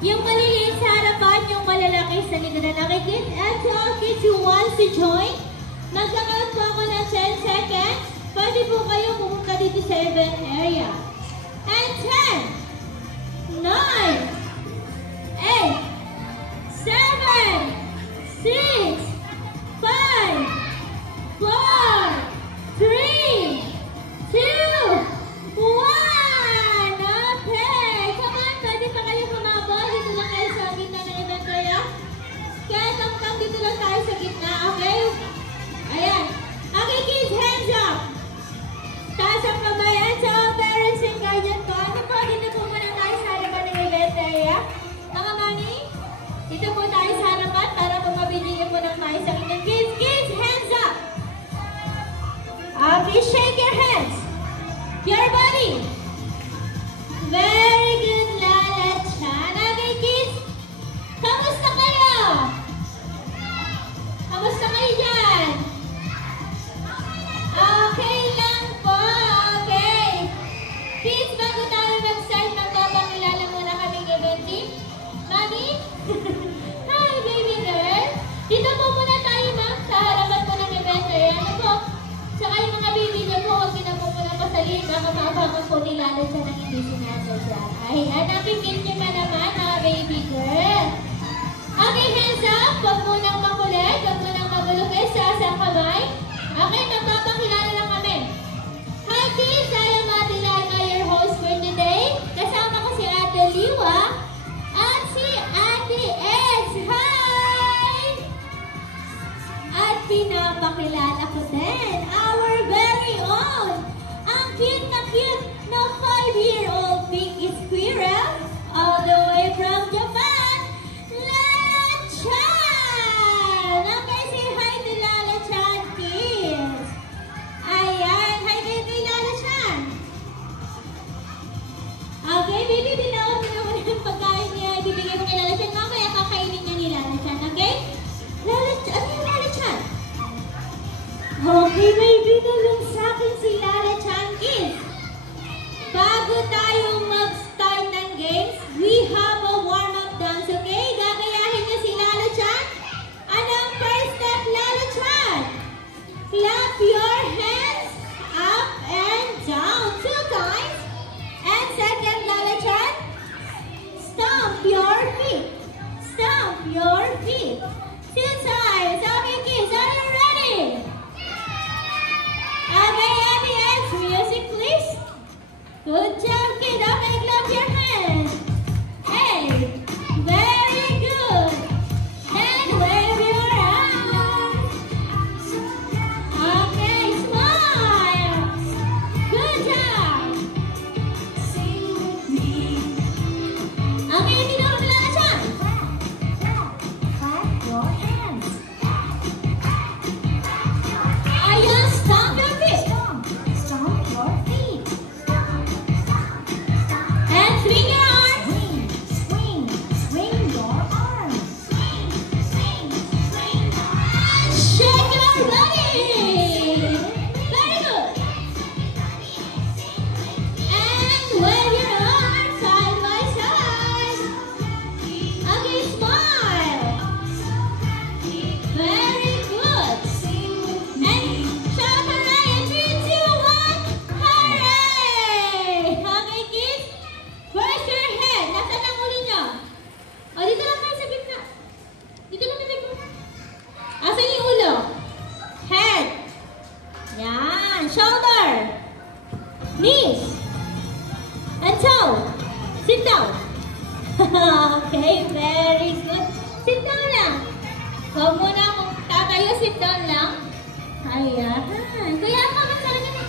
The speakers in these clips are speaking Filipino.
Yung maliliit sa harapan, yung malalaki sa likuran. Okay, kids? And to all kids who wants to join, magkakaroon po ako ng 10 seconds. Pwede po kayo pumunta dito sa event area. And 10, 9, 8, 7, 6, 5, 4, 3, 2, 1. Okay. Come on, pwede pa kayo kumabot. Dito lang kayo sa gitna ng event area. Kaya tangkang dito lang tayo sa gitna, okay? Ayan. Okay, kids, hands up. Taas ang kamay. And sa all parents and guardian ko, ano po, dito po muna tayo sa harapan ng event area. Mga mami, dito po tayo sa harapan para po mabigyan po ng tayo sa inyong kids. Kids, hands up. Okay, shake your hands. Your body. Very good, Lala Chan. Okay, kids. Kamusta kayo? Kamusta kayo dyan? Okay lang po. Okay. Kids, bago tayo mag-start, magpapakilala muna kaming event team. Mami? Hi, baby girl. Dito po muna tayo, ma'am, sa harapan po ng event. Ano po? Saka yung mga baby niyo po, huwag na po muna pasaliin. Baka maabangan po nila dyan ang hindi sinasadya. Ayan, nakikit niyo pa naman, mga baby girl. Okay, hands up. Huwag munang makulit. Huwag munang magulugay sa asang kamay. Okay, magpapakilala lang kami. Hi kids, I am Ate Laima, your host for today. Kasama ko si Ate Liwa at si Ate Eds. Hi! At pinapakilala ko din our very own, ang cute na 5-year-old pink squirrel all the way from Japan, Lala Chan! Okay, say hi to Lala Chan, kids. Ayan, hi kayo kay Lala Chan. Okay, baby, binaon mo naman yung pagkain niya. Ibibigay mo kay Lala Chan. Mamaya kakainin niya ni Lala Chan, okay? Lala Chan, ano yung Lala Chan? Okay, baby, tulong sa akin si Lala Chan, kids. Bago tayo mag-start ng games, we have a warm-up dance, okay? Gagayahin niyo si Lala Chan. Ano ang first step, Lala Chan? Clap your hands up and down 2 times. And second, Lala Chan, stomp your feet. Stomp your feet 2 times. Okay, kids, are you ready? Okay, Abby, music, please. Good job, kid. Okay, clap your hands. Hey, very good. And wave your arms. Okay, smile. Good job. Okay, hindi na kami Lala Chan. Clap your hands. Ayan, stomp your feet. Stomp your feet. And swing your arms. Swing, swing your arms. Swing, swing, swing your arms. Shake your body. Very good. And wave your arms side by side. Okay, smile. Very good. And shout hooray in 3, 2, 1. Hooray! Okay, kids. Where's your head? Nasaan ang ulo niyo? O, dito lang kayo sa gitna. Dito lang bibig mo. Asan yung ulo? Head. Yan. Shoulder. Knees. And toe. Sit down. Okay, very good. Sit down lang. Huwag muna kung tatayo, sit down lang. Ayan. Kuya, kamasara ka na.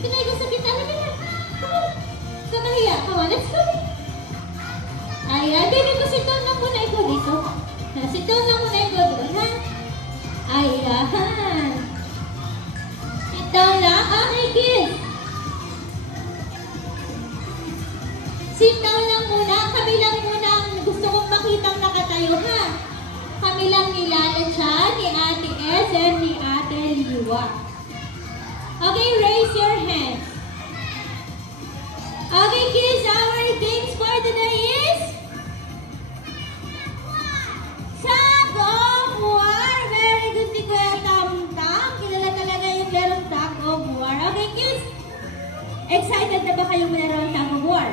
Dito na sa gitna. Come on. Sa mahiya. Come on, let's go. Ayan. Baby ko, sit down lang muna ikaw dito. Sit down lang muna ikaw dito, ha? Ayan. Sit down lang. Okay, kids. Sit down lang muna. Kami lang muna ang gusto kong makitang nakatayo, ha? Kami lang ni Lala Chan, ni Ate S, and ni Ate Liwa. Okay, raise your hands. Okay, kids, our games for today is Excited na ba kayong malaro ang tag of war?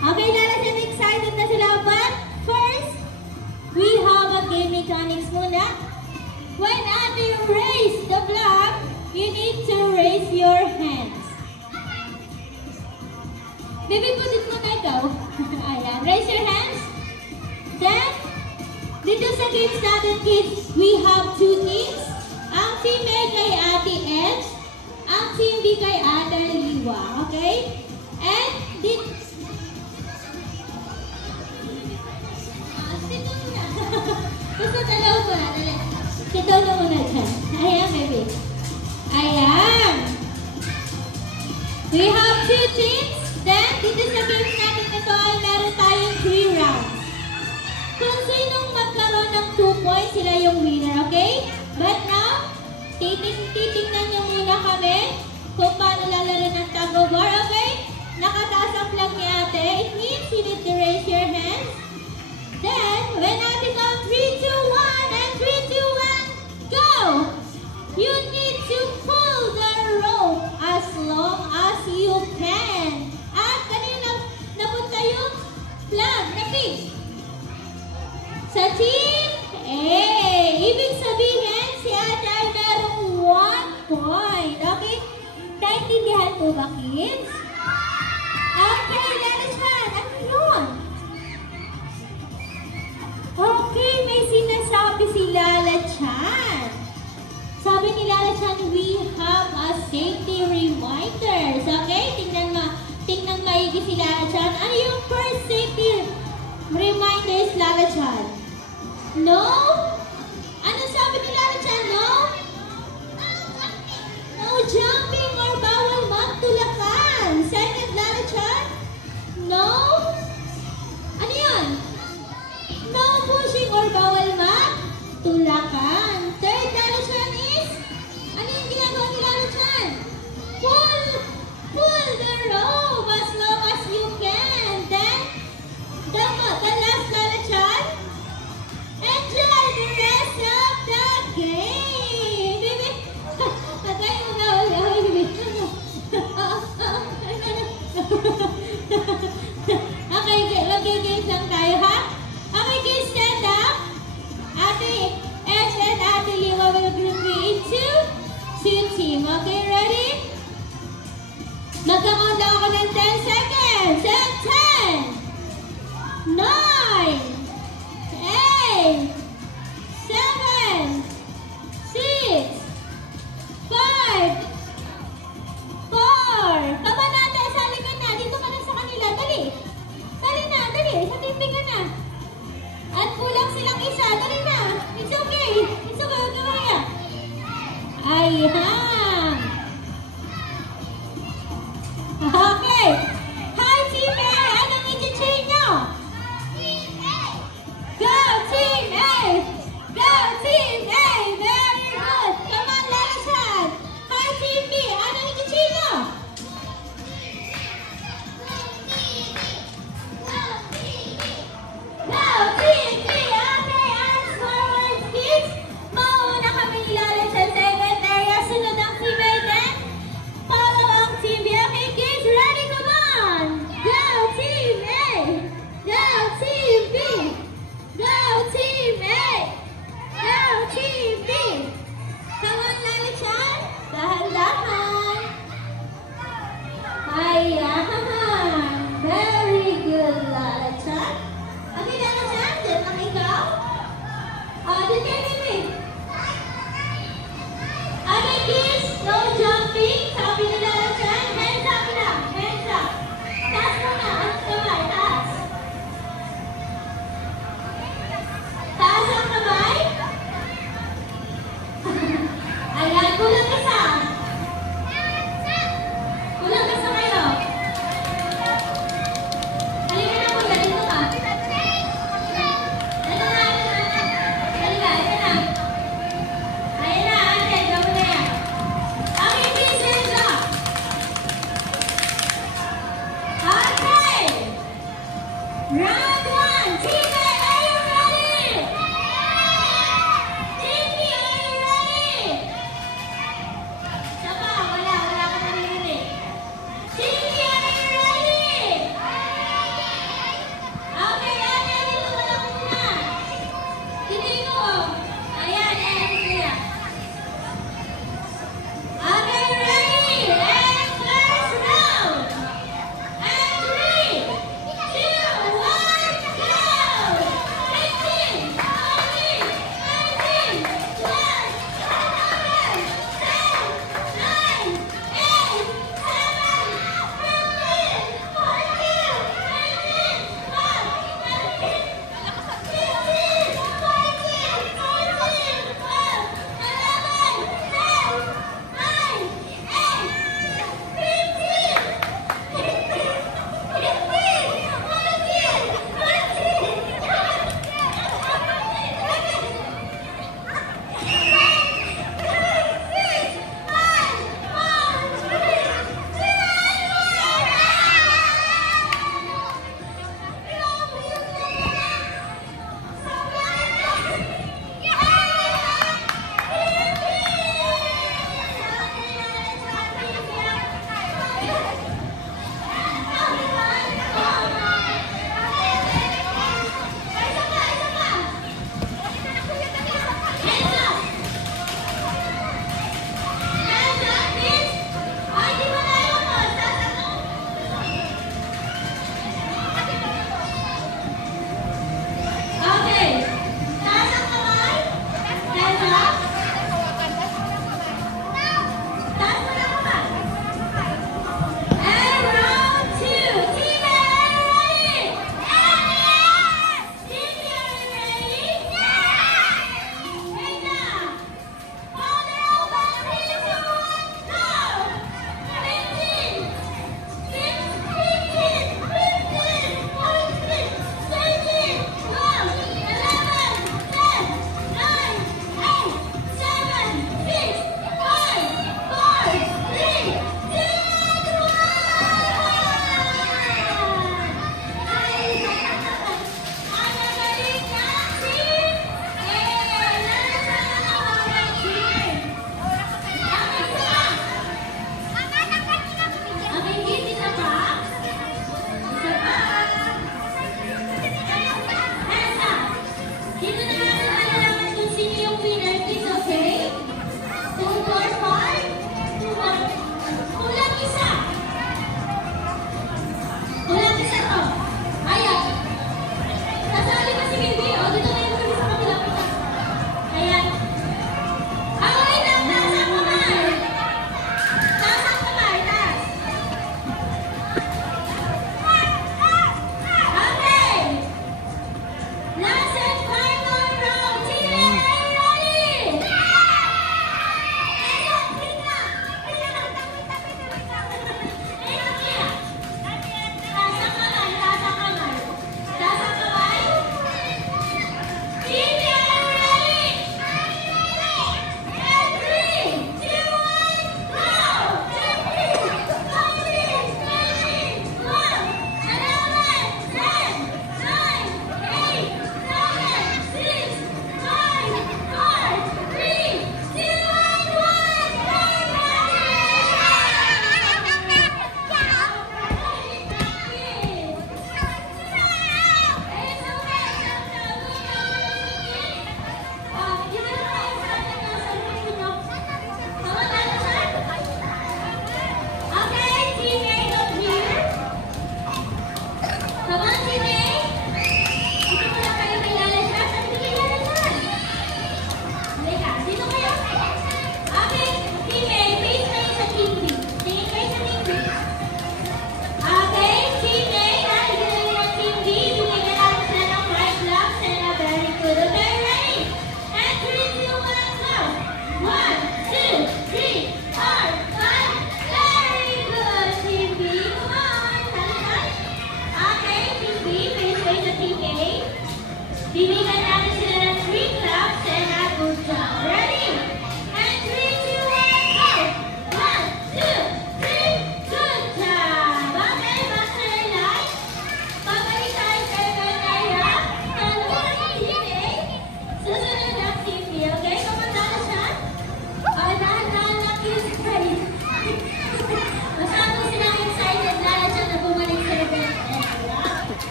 Okay, Lalachan, excited na sila. But first, we have a game mechanics muna. When Ate raise the flag, you need to raise your hands. Baby, put mo na ikaw. Ayan, raise your hands. Then, dito sa games natin, kids, we have two teams. Ang team A kay Ate Edge, ang team B kay Ate Liwa. Okay? And, dito, basta dalaw ko na, dali. Kita na muna dyan. Ayan, baby. Ayan. We have two teams. Then, dito sa games natin ito ay meron tayong 3 rounds. Kung sinong magkaroon ng 2 points, sila yung winner, okay? But now, titingnan nyo muna kami kung paano lalaro ng tag of war, okay? Nakataas ang flag ni Ate. It means you need to raise your hands. Then, when Ate counts 3, 2, 1, and 3, 2, 1, go! You need to pull the rope as long as you can. At kanina napunta yung flag na pink. Sa team A, ibig sabihin si Ate ay merong 1 point. Okay? Naintindihan po ba, kids? Okay, Lalachan, ano yun? Okay, may sinasabi si Lalachan. Sabi ni Lalachan, we have a safety reminders. Okay, tingnan maigi si Lalachan. Ano yung first safety reminders, Lalachan? No? Ano sabi ni Lalachan? No? No jumping or bawal magtulakan. Second, Lalachan? No? Ano yun? No pushing or bawal magtulakan. Third, Lalachan is? Ano yung ginagawa ni Lalachan? Pull the rope as long as you can. Then, the last, Lalachan? Enjoy the rest of the game. Baby, patay mo na ulit. Okay, mag-games lang tayo, ha? Okay, guys, stand up. Ate Edge and Ate Liwa will group me into 2 team. Okay, ready? Magkakount lang ako ng 10 seconds. And 10, 9, 8, 7, 6, 5, 4. Tama natin, sali ka na. Dito ka na sa kanila. Dali. Dali na, dali. Sa timbi ka na. At kulang silang isa. Dali na. It's okay. It's okay. Huwag ka kaya. Ayan. Okay. Hi, Team A. Anong i-chain nyo? Team A.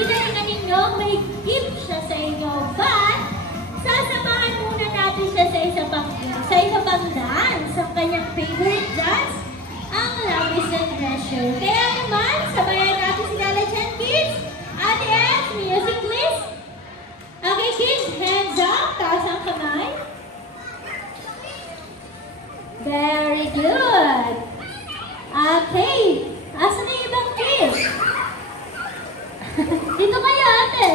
ginalingan ninyo, may gift siya sa inyo. But, sasamahan muna natin siya sa isa pang dance. Ang kanyang favorite dance, ang Love is a Treasure. Kaya naman, sabayan natin si Lalachan Kids. Ate S, music please. Okay kids, hands up. Taas ang kamay. Very good. Okay. Asan na yung ibang kids? Dito kayo, ate.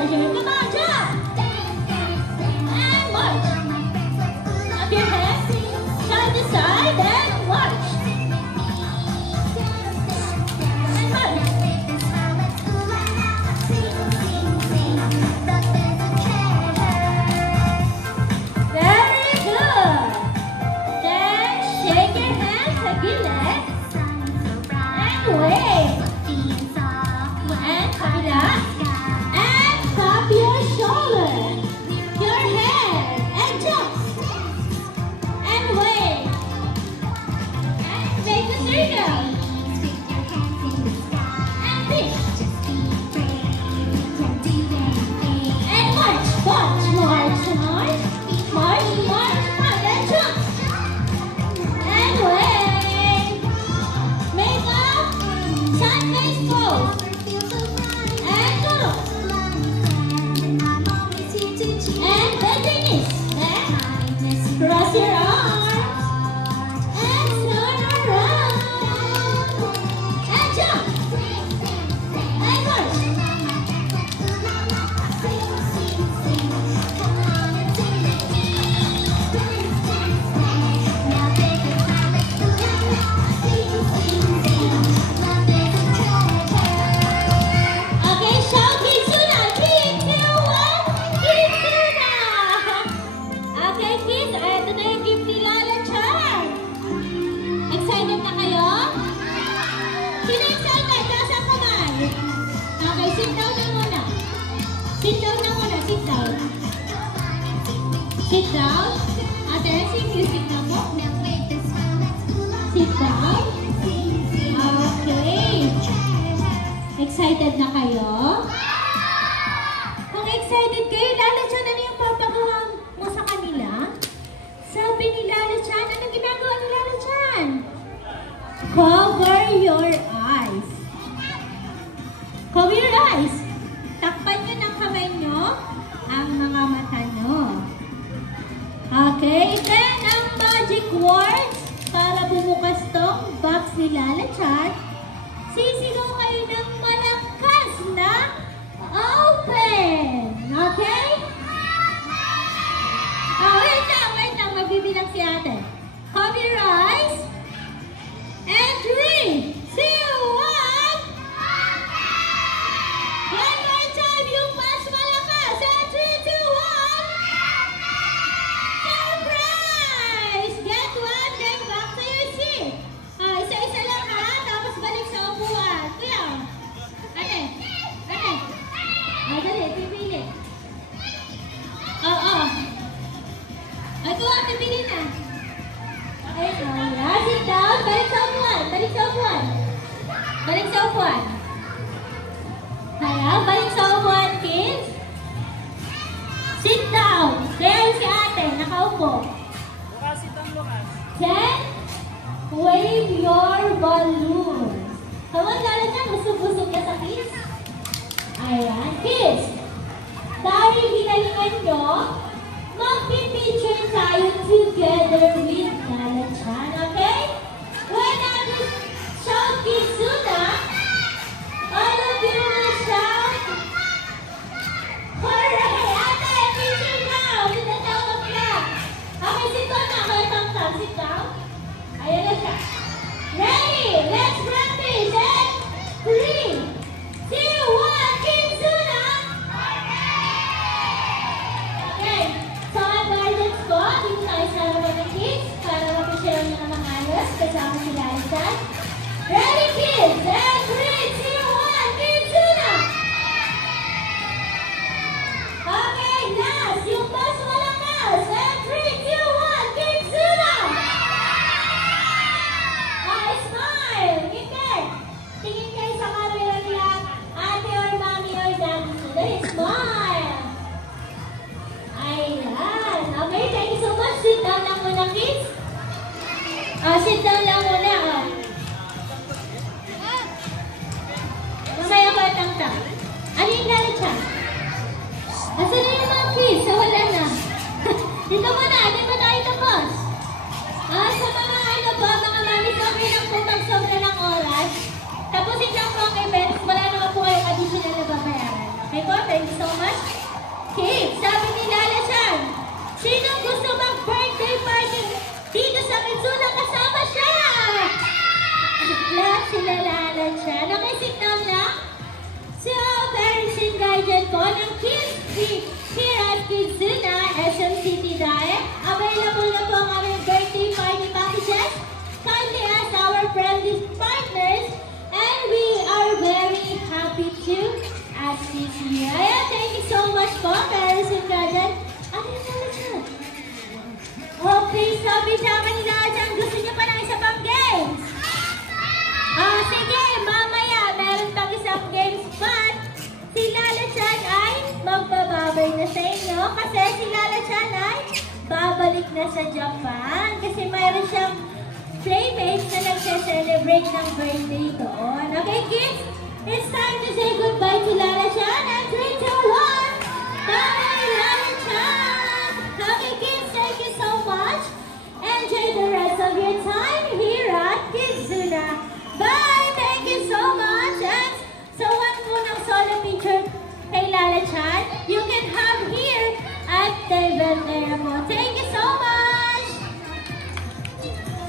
treasure. Come on, jump! And march. Up your head, side to side, and march. And march. Very good. Then shake your hands sa gilid. And wave. And kabila. And tap your shoulder. Your head. And jump. And wave. And make a circle. And fish. And march. March, march, march. March, march, march. And jump. And wave. Make a sun face pose. And go. And bend your knees. And cross your arms. And turn around. And jump. And march. Okay, shout Kitsuna! 3, 2, 1, Kitsuna! Okay, kids, eto na yung gift ni Lala Chan. Excited na kayo? Sino excited? Taas ang kamay. Okay, sit down na muna. Sit down na muna, sit down. Sit down. Ate, sing music na po. Sit down. Okay. Excited na kayo? Kung excited kayo, Lala Chan, ano yung papagawa mo sa kanila? Sabi ni Lala Chan, anong ginagawa ni Lala Chan? Cover your eyes. Cover your eyes. Takpan nyo ng kamay nyo ang mga mata nyo. Okay, then ang magic words para bumukas tong box ni Lala Chan. Sisigaw kayo ng malakas na open! Okay? Oh, wait lang. Magbibilang si ate. Cover your eyes. And 3, 2, 1. One more time, yung mas malakas. And 3, 2, 1. Surprise! Get one, then back to your seat. Isa-isa lang ha, tapos balik sa upuan. Kuya, ate. Dali, pipili. Oo. Ito ang pipili na. Okay, sit down. Balik sa upuan. Balik sa upuan. Kaya, balik sa upuan, kids. Sit down. Kaya si ate, nakaupo. Then, wave your balloons. Kawan, Lala Chan, usog-usog ka sa kids. Ayan, kids. Dahil ginalingan nyo, magpipicture tayo together with Lala Chan, okay? When I shout Kitsuna, all of you will shout, hooray! Ate, picture now! Tinatawag na. Okay, sit down na. Kaya tangtang, sit down. Ayan na siya. Ready? Let's practice. And 3, 2, 1, Kitsuna! Okay. So, ang guidance ko, dito tayo sa harapan ng kids para mag-share nyo ng mga ayos kasama si Lala Chan. Ready, kids? And 3, 2, 1, Kitsuna! Okay, last. Yung mas malakas. And 3, 2, 1, Kitsuna! Smile! Ngiti! Tingin kayo sa camera niya, ate or mommy or daddy. Dali, smile! Ayan. Okay, thank you so much. Sit down lang muna, kids. Sit down lang muna. Masaya ko itang tang. Ano yung Lala Chan? Asan na yung mga kids? Wala na. Dito muna. Di ba tayo tapos? Sa mga ano ba, mga mami, okay lang po mag-sobra ng oras. Tapusin lang po ang events. Wala naman po kayong additional na babayaran. Okay po? Thank you so much. Lala Chan. Okay, sit down lang. So, parents and guardian po ng Kids Week here at Kidzuna, SM City Dae. Available na po ang aming birthday party packages. Kindly ask our friendly partners, and we are very happy to assist you. Ayan, thank you so much po, parents and guardian. Ano yung Lala Chan? Okay, sabi sa akin ni Lala Chan, gusto niyo pa ng isa pang games? Sige, mamaya, meron pang isang games, but si Lala Chan ay magbababay na sa inyo kasi si Lala Chan ay babalik na sa Japan kasi mayroon siyang playmates na nagse-celebrate ng birthday doon. Okay, kids? It's time to say goodbye to Lala Chan and 3, 2,